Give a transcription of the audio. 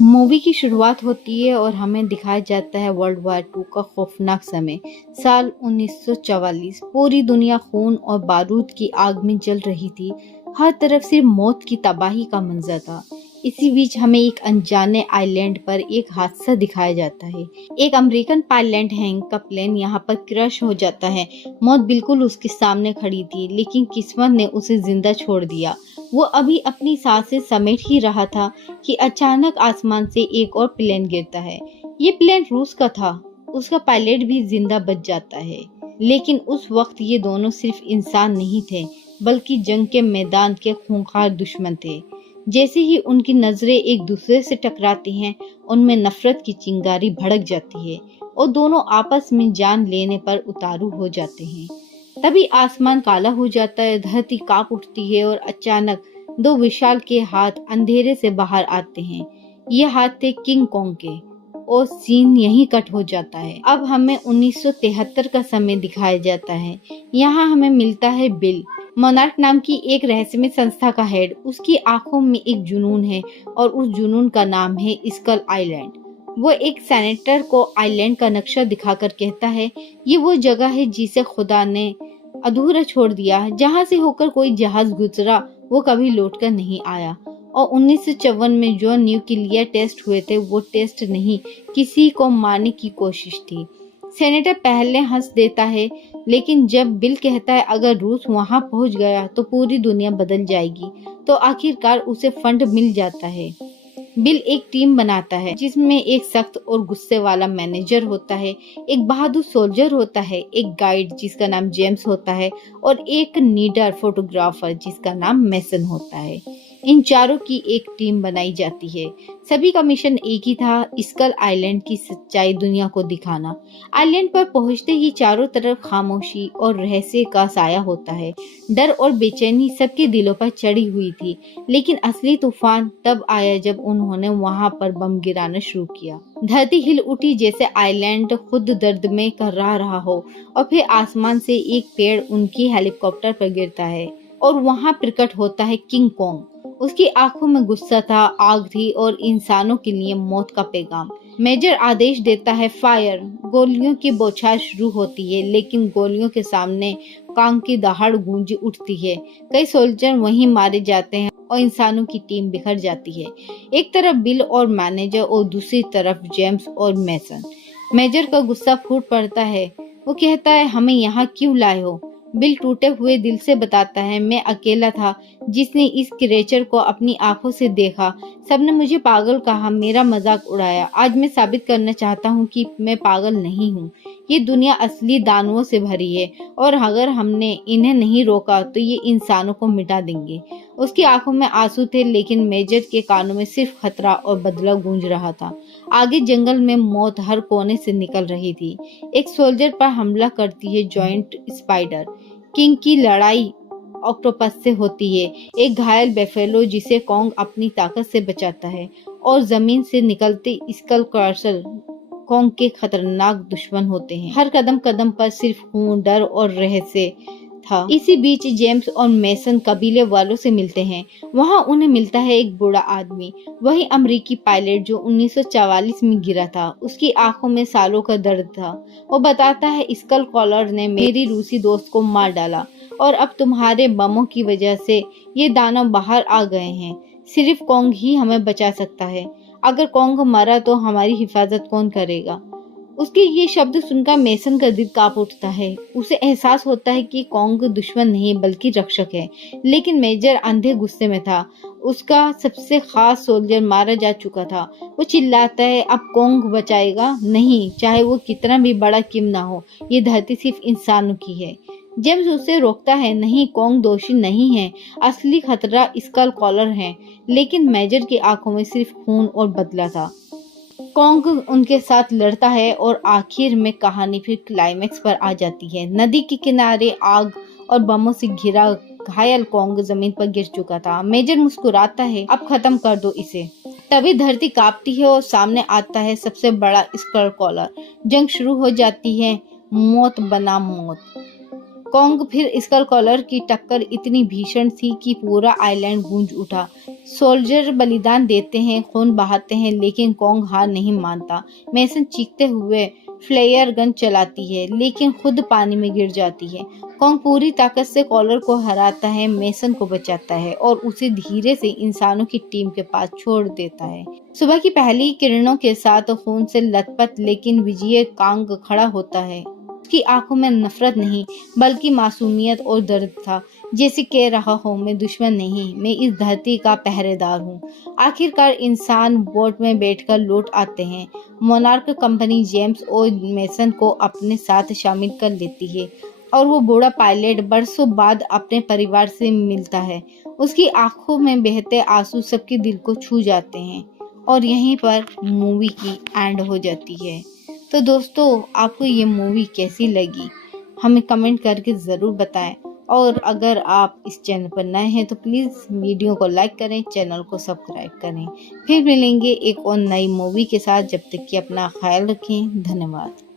Movie की शुरुआत होती है और हमें दिखाया जाता है वर्ल्ड वार 2 का खौफनाक समय। साल 1944। पूरी दुनिया खून और बारूद की आग में जल रही थी। हर तरफ सिर्फ मौत की तबाही का मंजर था। इसी बीच हमें एक अनजाने आइलैंड पर एक हादसा दिखाया जाता है। एक अमेरिकन पायलट हैंक का प्लेन यहाँ पर क्रैश हो जाता है। मौत बिल्कुल उसके सामने खड़ी थी, लेकिन किस्मत ने उसे जिंदा छोड़ दिया। वो अभी अपनी सांसें समेट ही रहा था कि अचानक आसमान से एक और प्लेन गिरता है। ये प्लेन रूस का था। उसका पायलट भी जिंदा बच जाता है। लेकिन उस वक्त ये दोनों सिर्फ इंसान नहीं थे, बल्कि जंग के मैदान के खूंखार दुश्मन थे। जैसे ही उनकी नजरें एक दूसरे से टकराती हैं, उनमें नफरत की चिंगारी भड़क जाती है और दोनों आपस में जान लेने पर उतारू हो जाते हैं। तभी आसमान काला हो जाता है, धरती कांप उठती है और अचानक दो विशाल के हाथ अंधेरे से बाहर आते हैं। ये हाथ थे किंग कॉन्ग के और सीन यहीं कट हो जाता है। अब हमें 1973 का समय दिखाया जाता है। यहाँ हमें मिलता है बिल, मोनार्क नाम की एक रहस्यमय संस्था का हेड। उसकी आंखों में एक जुनून है और उस जुनून का नाम है स्कल आइलैंड। वो एक सेनेटर को आइलैंड का नक्शा दिखाकर कहता है, ये वो जगह है जिसे खुदा ने अधूरा छोड़ दिया, जहाँ से होकर कोई जहाज गुजरा वो कभी लौटकर नहीं आया। और 1954 में जो न्यूक्लियर टेस्ट हुए थे वो टेस्ट नहीं, किसी को मारने की कोशिश थी। सेनेटर पहले हंस देता है, लेकिन जब बिल कहता है अगर रूस वहां पहुंच गया तो पूरी दुनिया बदल जाएगी, तो आखिरकार उसे फंड मिल जाता है। बिल एक टीम बनाता है जिसमें एक सख्त और गुस्से वाला मैनेजर होता है, एक बहादुर सोल्जर होता है, एक गाइड जिसका नाम जेम्स होता है और एक नीडर फोटोग्राफर जिसका नाम मैसन होता है। इन चारों की एक टीम बनाई जाती है। सभी का मिशन एक ही था, स्कल आइलैंड की सच्चाई दुनिया को दिखाना। आइलैंड पर पहुंचते ही चारों तरफ खामोशी और रहस्य का साया होता है। डर और बेचैनी सबके दिलों पर चढ़ी हुई थी, लेकिन असली तूफान तब आया जब उन्होंने वहां पर बम गिराना शुरू किया। धरती हिल उठी जैसे आइलैंड खुद दर्द में कर्रा रहा हो, और फिर आसमान से एक पेड़ उनकी हेलीकॉप्टर पर गिरता है और वहां प्रकट होता है किंग कॉन्ग। उसकी आंखों में गुस्सा था, आग थी और इंसानों के लिए मौत का पैगाम। मेजर आदेश देता है फायर। गोलियों की बौछार शुरू होती है, लेकिन गोलियों के सामने कांग की दहाड़ गूंज उठती है। कई सोल्जर वहीं मारे जाते हैं और इंसानों की टीम बिखर जाती है। एक तरफ बिल और मैनेजर और दूसरी तरफ जेम्स और मैसन। मेजर का गुस्सा फूट पड़ता है। वो कहता है हमें यहाँ क्यों लाए हो। बिल टूटे हुए दिल से बताता है, मैं अकेला था जिसने इस क्रिएचर को अपनी आंखों से देखा। सबने मुझे पागल कहा, मेरा मजाक उड़ाया। आज मैं साबित करना चाहता हूँ कि मैं पागल नहीं हूँ। ये दुनिया असली दानवों से भरी है और अगर हमने इन्हें नहीं रोका तो ये इंसानों को मिटा देंगे। उसकी आंखों में आंसू थे, लेकिन मेजर के कानों में सिर्फ खतरा और बदला गूंज रहा था। आगे जंगल में मौत हर कोने से निकल रही थी। एक सोल्जर पर हमला करती है जॉइंट स्पाइडर। किंग की लड़ाई ऑक्टोपस से होती है, एक घायल बेफेलो जिसे कॉन्ग अपनी ताकत से बचाता है, और जमीन से निकलते स्कल क्रशर कॉन्ग के खतरनाक दुश्मन होते हैं। हर कदम कदम पर सिर्फ खून, डर और रहस्य था। इसी बीच जेम्स और मेसन कबीले वालों से मिलते हैं। वहां उन्हें मिलता है एक बूढ़ा आदमी, वही अमेरिकी पायलट जो 1944 में गिरा था। उसकी आंखों में सालों का दर्द था। वो बताता है स्कल कॉलर ने मेरी रूसी दोस्त को मार डाला और अब तुम्हारे बमों की वजह से ये दानव बाहर आ गए हैं। सिर्फ कॉन्ग ही हमें बचा सकता है। अगर कॉन्ग मरा तो हमारी हिफाजत कौन करेगा। उसके ये शब्द सुनकर मेसन का दिल कांप उठता है। उसे एहसास होता है कि कॉन्ग दुश्मन नहीं बल्कि रक्षक है, लेकिन मेजर अंधे गुस्से में था। उसका सबसे खास सोल्जर मारा जा चुका था। वो चिल्लाता है अब कॉन्ग बचाएगा नहीं, चाहे वो कितना भी बड़ा क्यों ना हो। ये धरती सिर्फ इंसानों की है। जेम्स उसे रोकता है, नहीं, कॉन्ग दोषी नहीं है, असली खतरा स्कल कॉलर है। लेकिन मेजर की आंखों में सिर्फ खून और बदला था। कॉन्ग उनके साथ लड़ता है और आखिर में कहानी फिर क्लाइमेक्स पर आ जाती है। नदी के किनारे आग और बमों से घिरा घायल कॉन्ग जमीन पर गिर चुका था। मेजर मुस्कुराता है, अब खत्म कर दो इसे। तभी धरती कांपती है और सामने आता है सबसे बड़ा स्कल कॉलर। जंग शुरू हो जाती है, मौत बनाम मौत। कॉन्ग फिर स्कल कॉलर की टक्कर इतनी भीषण थी कि पूरा आइलैंड गूंज उठा। सोल्जर बलिदान देते हैं, खून बहाते हैं, लेकिन कॉन्ग हार नहीं मानता। मेसन चीखते हुए फ्लेयर गन चलाती है, लेकिन खुद पानी में गिर जाती है। कॉन्ग पूरी ताकत से कॉलर को हराता है, मेसन को बचाता है और उसे धीरे से इंसानों की टीम के पास छोड़ देता है। सुबह की पहली किरणों के साथ खून से लथपथ लेकिन विजयी कॉन्ग खड़ा होता है। उसकी आंखों में नफरत नहीं, बल्कि मासूमियत और दर्द था, जैसे कह रहा हो, मैं दुश्मन नहीं, मैं इस धरती का पहरेदार हूँ। आखिरकार इंसान बोट में बैठकर लौट आते हैं। मोनार्क कंपनी जेम्स और मेसन को अपने साथ शामिल कर लेती है और वो बूढ़ा पायलट बरसों बाद अपने परिवार से मिलता है। उसकी आंखों में बहते आंसू सबके दिल को छू जाते हैं और यहीं पर मूवी की एंड हो जाती है। तो दोस्तों, आपको ये मूवी कैसी लगी हमें कमेंट करके ज़रूर बताएं, और अगर आप इस चैनल पर नए हैं तो प्लीज़ वीडियो को लाइक करें, चैनल को सब्सक्राइब करें। फिर मिलेंगे एक और नई मूवी के साथ। जब तक कि अपना ख्याल रखें। धन्यवाद।